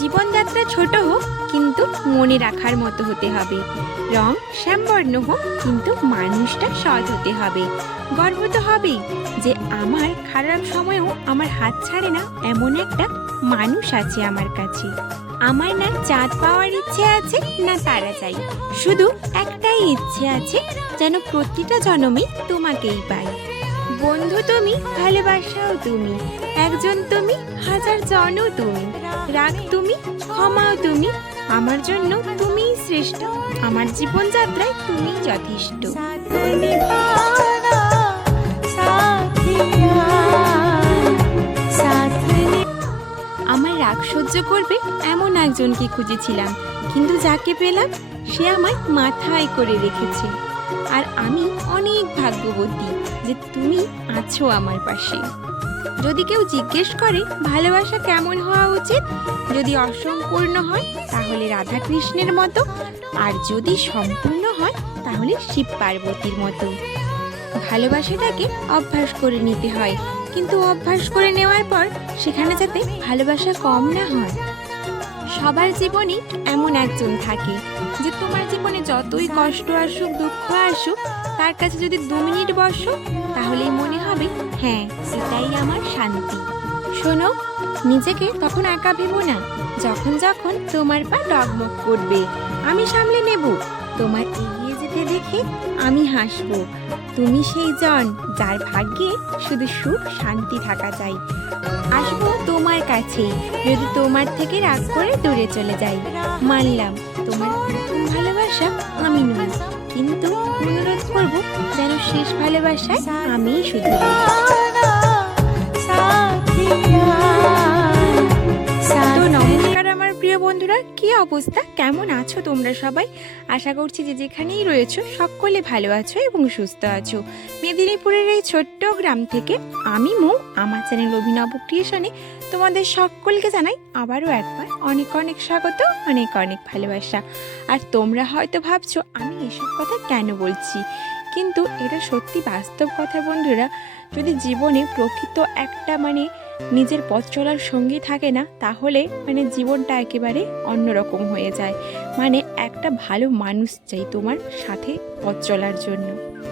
জীবনযাত্রা ছোট হোক কিন্তু মনে রাখার মতো হতে হবে। রং শ্যামবর্ণ হোক কিন্তু মানুষটা সৎ হতে হবে। গর্ব তো হবেই যে আমার খারাপ সময়েও আমার হাত ছাড়ে না এমন একটা মানুষ আছে আমার কাছে। আমার না চাঁদ পাওয়ার ইচ্ছে আছে না তারা চাই, শুধু একটাই ইচ্ছে আছে, যেন প্রতিটা জন্মে তোমাকেই পাই। বন্ধু তুমি, ভালোবাসাও তুমি, একজন তুমি, হাজার জনও তুমি, রাগ তুমি, ক্ষমাও তুমি, আমার জন্য তুমিই শ্রেষ্ঠ, আমার জীবনযাত্রায় তুমি যথেষ্ট। আমার রাগ সহ্য করবে এমন একজনকে খুঁজেছিলাম, কিন্তু যাকে পেলাম সে আমার মাথায় করে রেখেছে। আর আমি অনেক ভাগ্যবতী যে তুমি আছো আমার পাশে। যদি কেউ জিজ্ঞেস করে ভালোবাসা কেমন হওয়া উচিত, যদি অসম্পূর্ণ হয় তাহলে রাধা কৃষ্ণের মতো, আর যদি সম্পূর্ণ হয় তাহলে শিব পার্বতীর মতো। ভালোবাসাটাকে অভ্যাস করে নিতে হয়, কিন্তু অভ্যাস করে নেওয়ার পর সেখানে যাতে ভালোবাসা কম না হয়। সবার জীবনে এমন একজন থাকে যে তোমার জীবনে যতই কষ্ট আসুক, দুঃখ আসুক, তার কাছে যদি 2 মিনিট বসো তাহলেই মনে হবে হ্যাঁ, এটাই আমার শান্তি। শোনো, নিজেকে তখন একা ভেবো না, যখন যখন তোমার পা ডগমগ করবে আমি সামলে নেব। তোমার এগিয়ে যেতে দেখে আমি হাসবো। তুমি সেই জন যার ভাগ্যে শুধু সুখ শান্তি থাকা চাই। আসবো তোমার কাছে যদি তোমার থেকে রাগ করে দূরে চলে যাই। মানলাম তোমার প্রথম ভালোবাসা আমি নই, কিন্তু অনুরোধ করব যেন শেষ ভালোবাসায় আমিই শুধু। তো নমস্কার আমার প্রিয় বন্ধুরা, কি অবস্থা, কেমন আছো তোমরা সবাই? আশা করছি যে যেখানেই রয়েছো সকলে ভালো আছো এবং সুস্থ আছো। মেদিনীপুরের এই ছোট্ট গ্রাম থেকে আমি মৌ, আমার চ্যানেল অভিনব ক্রিয়েশনে তোমাদের সকলকে জানাই আবারও একবার অনেক অনেক স্বাগত, অনেক অনেক ভালোবাসা। আর তোমরা হয়তো ভাবছো আমি এসব কথা কেন বলছি, কিন্তু এটা সত্যি বাস্তব কথা বন্ধুরা। যদি জীবনে প্রকৃত একটা নিজের পথ চলার সঙ্গী থাকে না, তাহলে জীবনটা একেবারে অন্যরকম হয়ে যায়। একটা ভালো মানুষ চাই তোমার সাথে পথ চলার জন্য।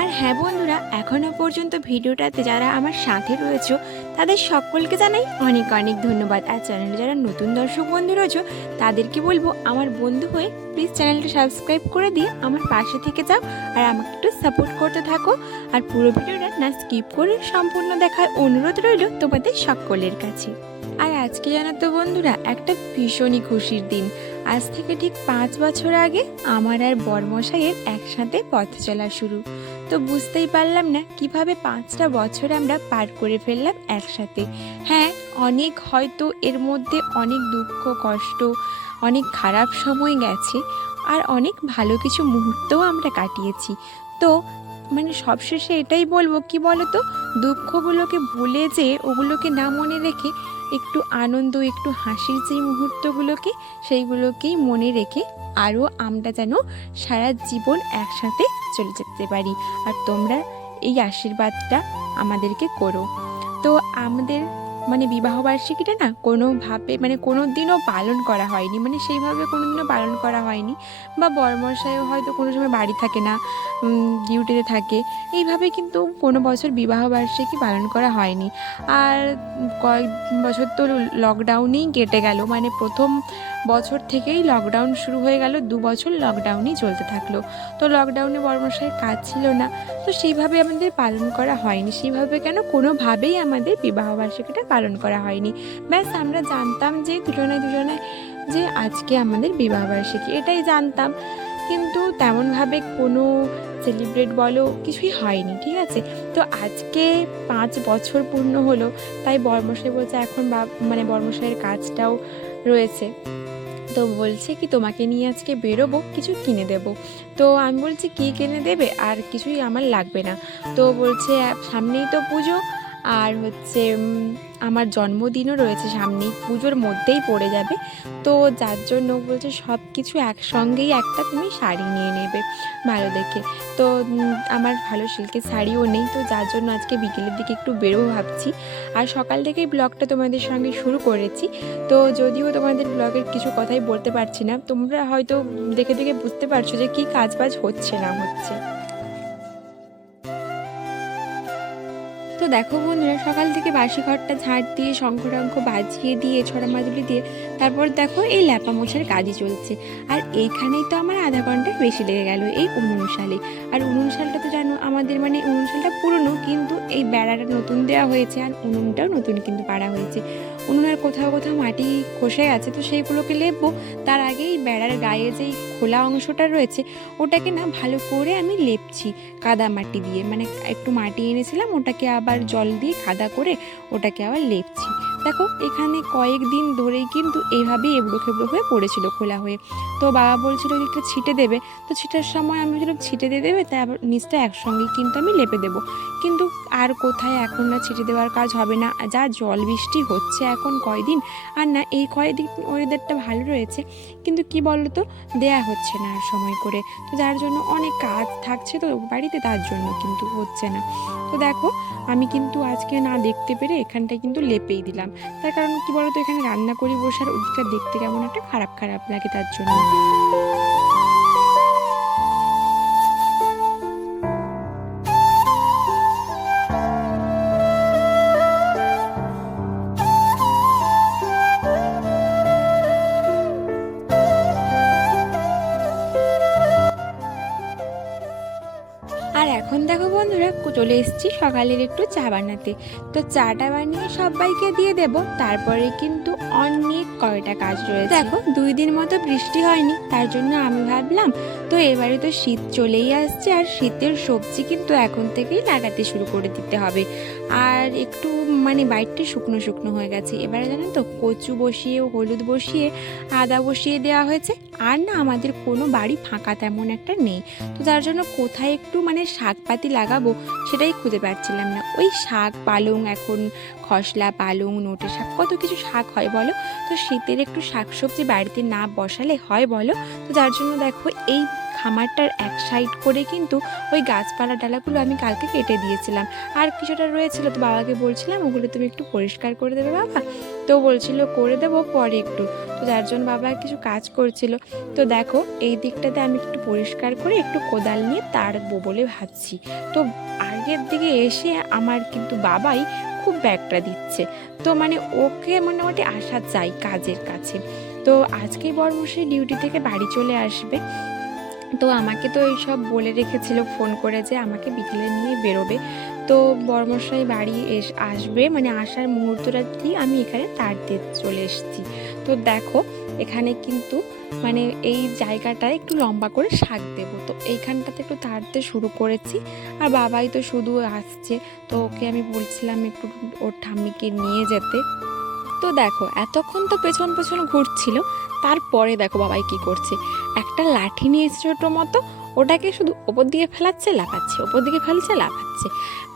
আর হ্যাঁ বন্ধুরা, এখনো পর্যন্ত ভিডিওটাতে যারা আমার সাথে রয়েছে তাদের সকলকে জানাই অনেক অনেক ধন্যবাদ। আর চ্যানেলে যারা নতুন দর্শক বন্ধু রয়েছে তাদেরকে বলবো আমার বন্ধু হয়ে প্লিজ চ্যানেলটা সাবস্ক্রাইব করে দিয়ে আমার পাশে থেকে যাও আর আমাকে একটু সাপোর্ট করতে থাকো। আর পুরো ভিডিওটা না স্কিপ করে সম্পূর্ণ দেখার অনুরোধ রইল তোমাদের সকলের কাছে। আর আজকে জানো তো বন্ধুরা, একটা ভীষণই খুশির দিন। আজ থেকে ঠিক 5 বছর আগে আমার আর বরমশাইয়ের একসাথে পথ চলা শুরু। তো বুঝতেই পারলাম না কিভাবে 5টা বছর আমরা পার করে ফেললাম একসাথে। হ্যাঁ, অনেক হয়তো এর মধ্যে অনেক দুঃখ কষ্ট, অনেক খারাপ সময় গেছে, আর অনেক ভালো কিছু মুহূর্তও আমরা কাটিয়েছি। তো সবশেষে এটাই বলবো, কি বলো তো, দুঃখগুলোকে ভুলে যে ওগুলোকে না মনে রেখে একটু আনন্দ, একটু হাসির যে মুহূর্তগুলোকে সেইগুলোকেই মনে রেখে আরও আমরা যেন সারা জীবন একসাথে চলে যেতে পারি। আর তোমরা এই আশীর্বাদটা আমাদেরকে করো। তো আমাদের বিবাহবার্ষিকীটা না কোনোভাবে কোনো দিনও পালন করা হয়নি, সেইভাবে কোনো দিনও পালন করা হয়নি। বা বরমশাইও হয়তো কোনো সময় বাড়ি থাকে না, ডিউটিতে থাকে, এইভাবে কিন্তু কোনো বছর বিবাহবার্ষিকী পালন করা হয়নি। আর কয়েক বছর তো লকডাউনেই কেটে গেল, প্রথম বছর থেকেই লকডাউন শুরু হয়ে গেল, 2 বছর লকডাউনই চলতে থাকলো। তো লকডাউনে বরমশাইয়ের কাজ ছিল না, তো সেইভাবে আমাদের পালন করা হয়নি। সেইভাবে কোনোভাবেই আমাদের বিবাহবার্ষিকীটা পালন করা হয়নি। ব্যাস আমরা জানতাম যে দুজনে যে আজকে আমাদের বিবাহবার্ষিকী, এটাই জানতাম, কিন্তু তেমনভাবে কোনো সেলিব্রেট বলো কিছুই হয়নি, ঠিক আছে। তো আজকে 5 বছর পূর্ণ হলো, তাই বরমশাই বলছে এখন বরমশাইয়ের কাজটাও রয়েছে, তো বলছে কি তোমাকে নিয়ে আজকে বেরোবো, কিছু কিনে দেব। তো আমি বলছি কি কিনে দেবে, আর কিছুই আমার লাগবে না। তো বলছে সামনেই তো পুজো, আর হচ্ছে আমার জন্মদিনও রয়েছে সামনেই, পুজোর মধ্যেই পড়ে যাবে। তো যার জন্য বলছে সব কিছু একসঙ্গেই একটা তুমি শাড়ি নিয়ে নেবে ভালো দেখে। তো আমার ভালো সিল্কের শাড়িও নেই, তো যার জন্য আজকে বিকেলের দিকে একটু বেরোবো ভাবছি। আর সকাল থেকেই ব্লগটা তোমাদের সঙ্গে শুরু করেছি, তো যদিও তোমাদের ব্লগের কিছু কথাই বলতে পারছি না, তোমরা হয়তো দেখে দেখে বুঝতে পারছো যে কি কাজ বাজ হচ্ছে না হচ্ছে। তো দেখো বন্ধুরা, সকাল থেকে বাসি ঘরটা ঝাড় দিয়ে শঙ্খ বাজিয়ে দিয়ে ছড়া মাদুলি দিয়ে তারপর দেখো এই ল্যাপা মোছার কাজই চলছে। আর এইখানেই তো আমার আধা ঘন্টার বেশি লেগে গেল এই উনুন শালে। আর উনুন শালটা তো জানো আমাদের মানে উনুন শালটা পুরনো, কিন্তু এই বেড়াটা নতুন দেওয়া হয়েছে আর উনুনটাও নতুন কিন্তু পাড়া হয়েছে। উনুনের কোথাও কোথাও মাটি খসে আছে, তো সেইগুলোকে লেপবো। তার আগেই বেড়ার গায়ে যেই খোলা অংশটা রয়েছে ওটাকে না ভালো করে আমি লেপছি কাদা মাটি দিয়ে, মানে একটু মাটি এনেছিলাম ওটাকে আবার জল দিয়ে কাদা করে ওটাকে আবার লেপছি। দেখো এখানে কয়েকদিন ধরেই কিন্তু এইভাবেই এবড়ো খেবড়ো হয়ে পড়েছিল খোলা হয়ে। তো বাবা বলছিল ওদিকটা ছিটে দেবে, তো ছিটার সময় আমি বলছিলাম ছিটে দিয়ে দেবে, তাই আবার নিচটা একসঙ্গেই কিন্তু আমি লেপে দেবো। কিন্তু আর কোথায়, এখন না ছিটে দেওয়ার কাজ হবে না, যা জল বৃষ্টি হচ্ছে এখন কয়দিন। আর না এই কয়দিন ওয়েদারটা ভালো রয়েছে, কিন্তু কি বলতো দেয়া হচ্ছে না আর সময় করে। তো যার জন্য অনেক কাজ থাকছে তো বাড়িতে, তার জন্য কিন্তু হচ্ছে না। তো দেখো আমি কিন্তু আজকে না দেখতে পেরে এখানটায় কিন্তু লেপেই দিলাম। তার কারণ কি বলতো, এখানে রান্না করি বসার ওদিকটা দেখতে কেমন একটা খারাপ খারাপ লাগে, তার জন্য। আর এখন দেখো বন্ধুরা চলে এসেছি সকালের একটু চা বানাতে। তো চাটা বানিয়ে সবাইকে দিয়ে দেব, তারপরে কিন্তু অনেক কয়টা কাজ রয়েছে। দেখো 2 দিন মতো বৃষ্টি হয়নি, তার জন্য আমি ভাবলাম তো এবারে তো শীত চলেই আসছে, আর শীতের সবজি কিন্তু এখন থেকেই লাগাতে শুরু করে দিতে হবে। আর একটু মানে বাইরটা শুকনো শুকনো হয়ে গেছে, এবারে জানেন তো কচু বসিয়ে হলুদ বসিয়ে আদা বসিয়ে দেওয়া হয়েছে। আর না আমাদের কোনো বাড়ি ফাঁকা তেমন একটা নেই, তো যার জন্য কোথায় একটু মানে শাক পাতি লাগাবো সেটাই খুঁজে পাচ্ছিলাম না। ওই শাক পালং, এখন খসলা পালং নোটে শাক, কত কিছু শাক হয় বলো। তো শীতের একটু শাকসবজি বাড়িতে না বসালে হয় বলো। তো যার জন্য দেখো এই খামারটার এক সাইড করে কিন্তু ওই গাছপালা ডালাগুলো আমি কালকে কেটে দিয়েছিলাম। আর কিছুটা রয়েছিল, তো বাবাকে বলছিলাম ওগুলো তুমি একটু পরিষ্কার করে দেবে বাবা। তো বলছিল করে দেবো পরে একটু। তো যার জন্য বাবা কিছু কাজ করছিল। তো দেখো এই দিকটাতে আমি একটু পরিষ্কার করে একটু কোদাল নিয়ে তাড়বো বলে ভাবছি। তো আগের দিকে এসে আমার কিন্তু বাবাই খুব ব্যাগটা দিচ্ছে, তো মানে ওকে মোটামুটি আসা চাই কাজের কাছে। তো আজকেই বড়মশাই ডিউটি থেকে বাড়ি চলে আসবে, তো আমাকে তো এইসব বলে রেখেছিল ফোন করে যে আমাকে বিকেলে নিয়ে বেরোবে। তো বড়মশাই বাড়ি আসবে, মানে আসার মুহূর্তটা কি আমি এখানে তার দিয়ে চলে এসেছি। তো দেখো এখানে কিন্তু মানে এই জায়গাটায় একটু লম্বা করে শাক দেবো, তো এইখানটাতে একটু তাড়তে শুরু করেছি। আর বাবাই তো শুধু আসছে, তো ওকে আমি বলছিলাম একটু ওর ঠাম্মিকে নিয়ে যেতে। তো দেখো এতক্ষণ তো পেছন পেছন ঘুরছিল, তারপরে দেখো বাবাই কি করছে, একটা লাঠি নিয়েছে ছোট মতো, ওটাকে শুধু ওপর দিকে ফেলাচ্ছে লাফাচ্ছে, ওপর দিকে ফেলছে লাফাচ্ছে।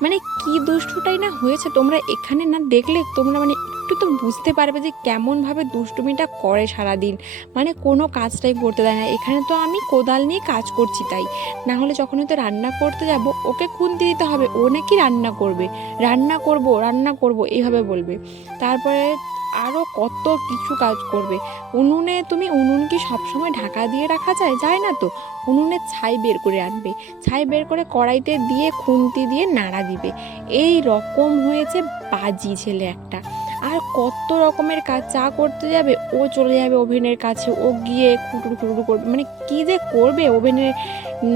মানে কি দুষ্টুটাই না হয়েছে, তোমরা এখানে না দেখলে তোমরা মানে একটু তো বুঝতে পারবে যে কেমনভাবে দুষ্টুমিটা করে সারাদিন। মানে কোনো কাজটাই করতে দেয় না। এখানে তো আমি কোদাল নিয়ে কাজ করছি, তাই না হলে যখন হয়তো রান্না করতে যাব ওকে খুন্তি দিতে হবে, ও নাকি রান্না করবে, রান্না করব এইভাবে বলবে। তারপরে আরও কত কিছু কাজ করবে। উনুনে তুমি উনুন কি সবসময় ঢাকা দিয়ে রাখা যায় না তো। উনুনে ছাই বের করে আনবে, ছাই বের করে কড়াইতে দিয়ে খুন্তি দিয়ে নাড়া দিবে। এই রকম হয়েছে বাজি ছেলে একটা। আর কত রকমের কাজ, চা করতে যাবে ও চলে যাবে ওভেনের কাছে, ও গিয়ে খুটুরু খুটুরু করবে, মানে কি যে করবে ওভেনের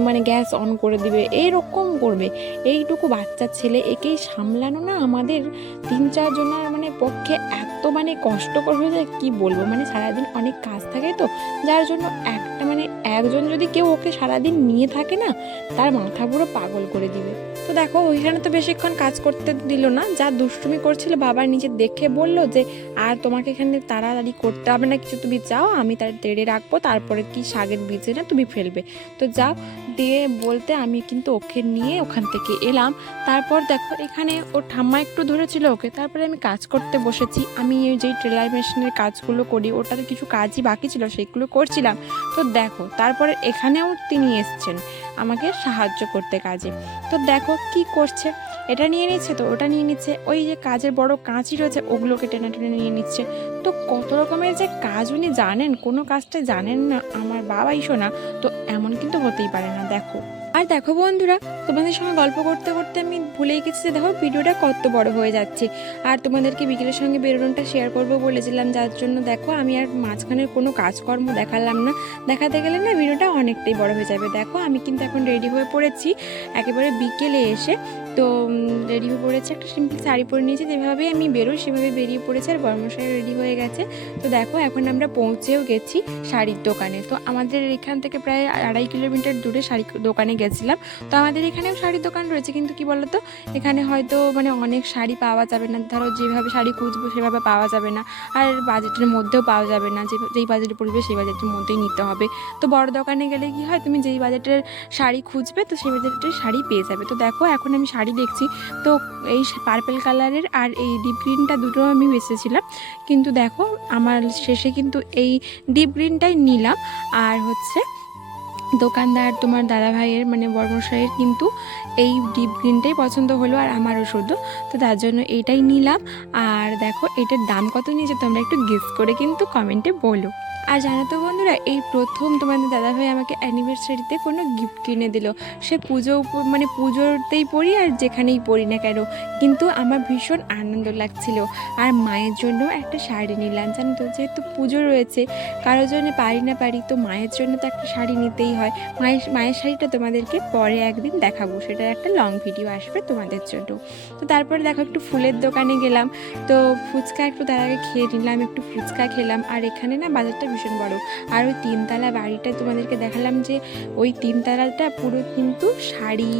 মানে গ্যাস অন করে দিবে এইরকম করবে। এইটুকু বাচ্চা ছেলে, একেই সামলানো না আমাদের 3-4 জনের মানে পক্ষে এত মানে কষ্টকর হয়ে যায় কি বলবো। মানে সারাদিন অনেক কাজ থাকে, তো যার জন্য একটা মানে একজন যদি কেউ ওকে সারাদিন নিয়ে থাকে না, তার মাথা পুরো পাগল করে দিবে। তো তো দেখো ওইখানে তো বেশিক্ষণ কাজ করতে দিল না, যা দুষ্টুমি করছিল বাবা নিজে দেখে বলল যে আর তোমাকে এখানে তাড়াতাড়ি করতে হবে না কিছু, তুমি যাও, আমি তার তেড়ে রাখবো, তারপরে কি শাকের বীজে না তুমি ফেলবে, তো যাও। দিয়ে বলতে আমি কিন্তু ওকে নিয়ে ওখান থেকে এলাম। তারপর দেখো এখানে ওর ঠাম্মা একটু ধরেছিল ওকে, তারপরে আমি কাজ করতে বসেছি। আমি যেই টেলার মেশিনের কাজগুলো করি ওটাতে কিছু কাজই বাকি ছিল সেইগুলো করছিলাম। তো দেখো তারপরে এখানেও তিনি এসছেন আমাকে সাহায্য করতে কাজে। তো দেখো কি করছে, এটা নিয়ে নিচ্ছে তো ওটা নিয়ে নিচ্ছে, ওই যে কাজের বড় কাঁচি রয়েছে ওগুলোকে টেনে টেনে নিয়ে নিচ্ছে। তো কত রকমের যে কাজ উনি জানেন, কোনো কাজটা জানেন না আমার বাবাই শোনা, তো এমন কিন্তু হতেই পারে না। দেখো আর দেখো বন্ধুরা, তোমাদের সঙ্গে গল্প করতে করতে আমি ভুলেই গেছি যে দেখো ভিডিওটা কত বড় হয়ে যাচ্ছে। আর তোমাদেরকে বিকেলের সঙ্গে বেরোনোটা শেয়ার করবো বলেছিলাম, যার জন্য দেখো আমি আর মাঝখানের কোনো কাজকর্ম দেখালাম না, দেখাতে গেলে না ভিডিওটা অনেকটাই বড় হয়ে যাবে। দেখো আমি কিন্তু এখন রেডি হয়ে পড়েছি একেবারে বিকেলে এসে। তো রেডি হয়ে পড়েছে, একটা সিম্পল শাড়ি পরে নিয়েছি, যেভাবে আমি বেরোই সেভাবে বেরিয়ে পড়েছে, আর বর্মশাই রেডি হয়ে গেছে। তো দেখো এখন আমরা পৌঁছেও গেছি শাড়ির দোকানে। তো আমাদের এখান থেকে প্রায় 2.5 কিলোমিটার দূরে শাড়ি দোকানে গেছিলাম। তো আমাদের এখানেও শাড়ির দোকান রয়েছে, কিন্তু কি বলতো এখানে হয়তো মানে অনেক শাড়ি পাওয়া যাবে না, ধরো যেভাবে শাড়ি খুঁজবো সেভাবে পাওয়া যাবে না, আর বাজেটের মধ্যেও পাওয়া যাবে না, যেই বাজেটে পড়বে সেই বাজেটের মধ্যেই নিতে হবে। তো বড় দোকানে গেলে কি হয়, তুমি যেই বাজেটের শাড়ি খুঁজবে তো সেই বাজেটের শাড়ি পেয়ে যাবে। তো দেখো এখন আমি শাড়ি দেখছি, তো এই পার্পেল কালারের আর এই ডিপ গ্রিনটা দুটো আমি বেছেছিলাম, কিন্তু দেখো আমার শেষে কিন্তু এই ডিপ গ্রিনটাই নিলাম। আর হচ্ছে দোকানদার তোমার দাদা ভাইয়ের মানে বর্মশাইয়ের কিন্তু এই ডিপ গ্রিনটাই পছন্দ হলো, আর আমারও শুধু, তো তার জন্য এইটাই নিলাম। আর দেখো এটার দাম কত নিয়েছে তোমরা একটু গেস করে কিন্তু কমেন্টে বলো। আর জানো তো বন্ধুরা, এই প্রথম তোমাদের দাদাভাই আমাকে অ্যানিভার্সারিতে কোনো গিফট কিনে দিল। সে মানে পুজোতেই পড়ি আর যেখানেই পড়ি না কেন, কিন্তু আমার ভীষণ আনন্দ লাগছিল। আর মায়ের জন্য একটা শাড়ি নিলাম, জানো তো যেহেতু পুজো রয়েছে, কারোর জন্য পারি না পারি, তো মায়ের জন্য তো একটা শাড়ি নিতেই হয়। মায়ের শাড়িটা তোমাদেরকে পরে একদিন দেখাবো, সেটা একটা লং ভিডিও আসবে তোমাদের জন্য। তো তারপরে দেখো একটু ফুলের দোকানে গেলাম, তো ফুচকা একটু তার আগে খেয়ে নিলাম, একটু ফুচকা খেলাম। আর এখানে না বাজারটা ভীষণ বড়, আর ওই 3তলা বাড়িটা তোমাদেরকে দেখালাম যে ওই 3তলাটা পুরো কিন্তু শাড়ি,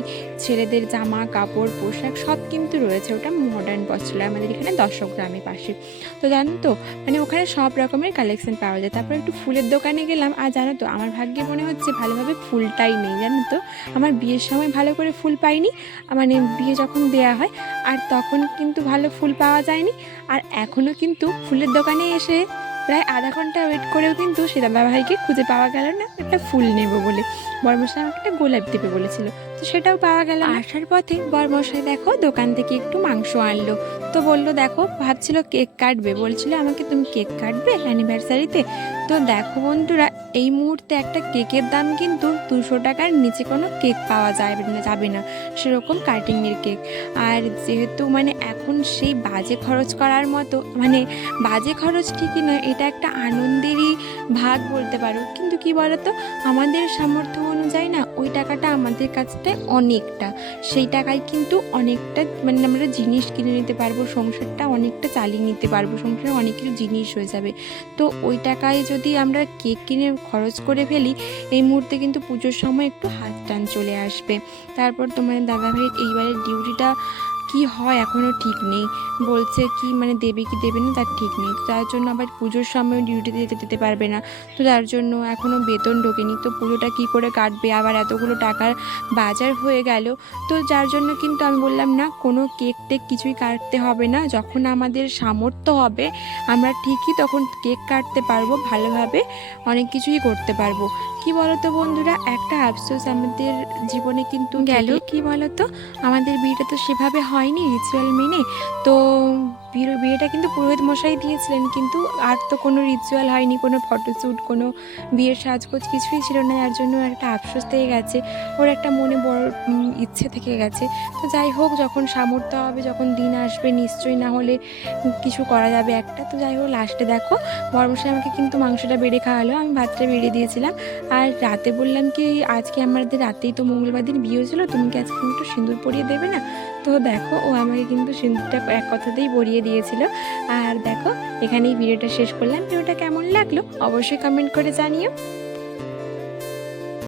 ছেলেদের জামা কাপড় পোশাক সব কিন্তু রয়েছে, ওটা মডার্ন বস্ত্রালয় আমাদের এখানে দর্শকগ্রামের পাশে। তো জানো তো মানে ওখানে সব রকমের কালেকশন পাওয়া যায়। তারপর একটু ফুলের দোকানে গেলাম, আর জানো তো আমার ভাগ্যে মনে হচ্ছে ভালোভাবে ফুলটাই নেই, জানো তো আমার বিয়ের সময় ভালো করে ফুল পাইনি, মানে বিয়ে যখন দেয়া হয় আর তখন কিন্তু ভালো ফুল পাওয়া যায়নি। আর এখনও কিন্তু ফুলের দোকানে এসে প্রায় আধা ঘন্টা ওয়েট করেও কিন্তু সে দাদাভাইকে খুঁজে পাওয়া গেল না একটা ফুল নেব বলে। বর্মশাই আমাকে একটা গোলাপ দেবে বলেছিল, তো সেটাও পাওয়া গেল। আসার পথে বর্মশাই দেখো দোকান থেকে একটু মাংস আনলো, তো বললো দেখো ভাবছিল কেক কাটবে, বলছিল আমাকে তুমি কেক কাটবে অ্যানিভার্সারিতে। তো দেখো বন্ধুরা, এই মুহূর্তে একটা কেকের দাম কিন্তু 200 টাকার নিচে কোনো কেক পাওয়া যাবে না সেরকম কাটিংয়ের কেক। আর যেহেতু মানে এখন সেই বাজে খরচ করার মতো, মানে বাজে খরচ ঠিকই নয়, এটা একটা আনন্দেরই ভাগ বলতে পারো, কিন্তু কি বলতো আমাদের সামর্থ্য অনুযায়ী না ওই টাকাটা আমাদের কাছটায় অনেকটা, সেই টাকায় কিন্তু অনেকটা মানে আমরা জিনিস কিনে নিতে পারবো, সংসারটা অনেকটা চালিয়ে নিতে পারবো, সংসারে অনেক কিছু জিনিস হয়ে যাবে। তো ওই টাকায় যদি আমরা কেক কিনে খরচ করে ফেলি, এই মুহূর্তে কিন্তু পুজোর সময় একটু হাত টান চলে আসবে। তারপর তোমার দাদাভাইয়ের এইবারের ডিউটিটা কি হয় এখনও ঠিক নেই, বলছে কি মানে দেবে কি দেবে না তার ঠিক নেই, তার জন্য আবার পুজোর সময় ডিউটিতে যেতে পারবে না, তো তার জন্য এখনও বেতন ঢোকেনি, তো পুজোটা কি করে কাটবে, আবার এতগুলো টাকার বাজার হয়ে গেল। তো যার জন্য কিন্তু আমি বললাম না কোনো কেক টেক কিছুই কাটতে হবে না, যখন আমাদের সামর্থ্য হবে আমরা ঠিকই তখন কেক কাটতে পারবো, ভালোভাবে অনেক কিছুই করতে পারবো। কি বলতো বন্ধুরা, একটা আফসোস আমাদের জীবনে কিন্তু গেল, কি বলতো আমাদের বিয়েটা তো সেভাবে হয়নি রিচুয়াল মেনে। তো বিয়েটা কিন্তু পুরোহিত মশাই দিয়েছিলেন, কিন্তু আর তো কোনো রিচুয়াল হয়নি, কোনো ফটোশ্যুট, কোনো বিয়ের সাজগোজ কিছুই ছিল না, যার জন্য একটা আফসোস থেকে গেছে, ওর একটা মনে বড় ইচ্ছে থেকে গেছে। তো যাই হোক, যখন সামর্থ্য হবে, যখন দিন আসবে নিশ্চয়ই, না হলে কিছু করা যাবে একটা। তো যাই হোক লাস্টে দেখো বর্মশাই আমাকে কিন্তু মাংসটা বেড়ে খাওয়ালো, আমি ভাতটা বেড়ে দিয়েছিলাম। আর রাতে বললাম কি আজকে আমাদের রাতেই তো মঙ্গলবার দিন বিয়ে হয়েছিলো, তুমি কি আজকে একটু সিঁদুর পরিয়ে দেবে না? তো দেখো ও আমাকে কিন্তু সিঁদুরটা এক কথাতেই পরিয়ে দিয়েছিল। আর দেখো এখানেই ভিডিওটা শেষ করলাম, ভিডিওটা কেমন লাগলো অবশ্যই কমেন্ট করে জানিও।